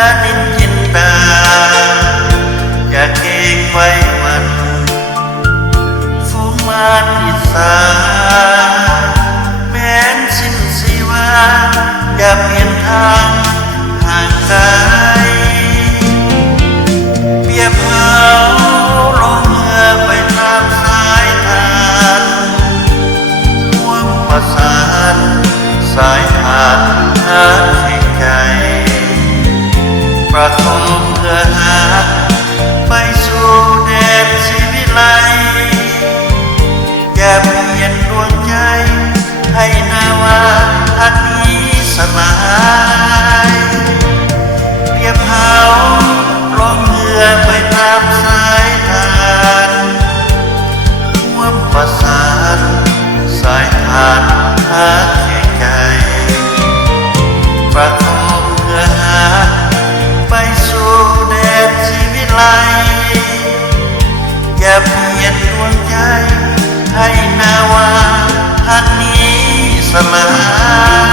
านินจินดาอย่าเกรงไว้วันฟูงมารอิสาแม้นสิ้นชีวาอย่าเปลี่ยนทางห่างไกลเปียกเผาลงเมื่อไปตามสายทานร่วมประสานสายทานหาใจประคองเพื่อหาไปสู่แดนศิวิไลอย่าเปลี่ยนดวงใจให้นาวาอันนี้สลายเพียบเผาล่องเรือไปตามสายทานร่วมประสานสายทานหาใจประคองเพื่อหาไปสู่แดนชีวิตไลอย่าเปลี่ยนดวงใจให้นาวาฮันนี้สลาย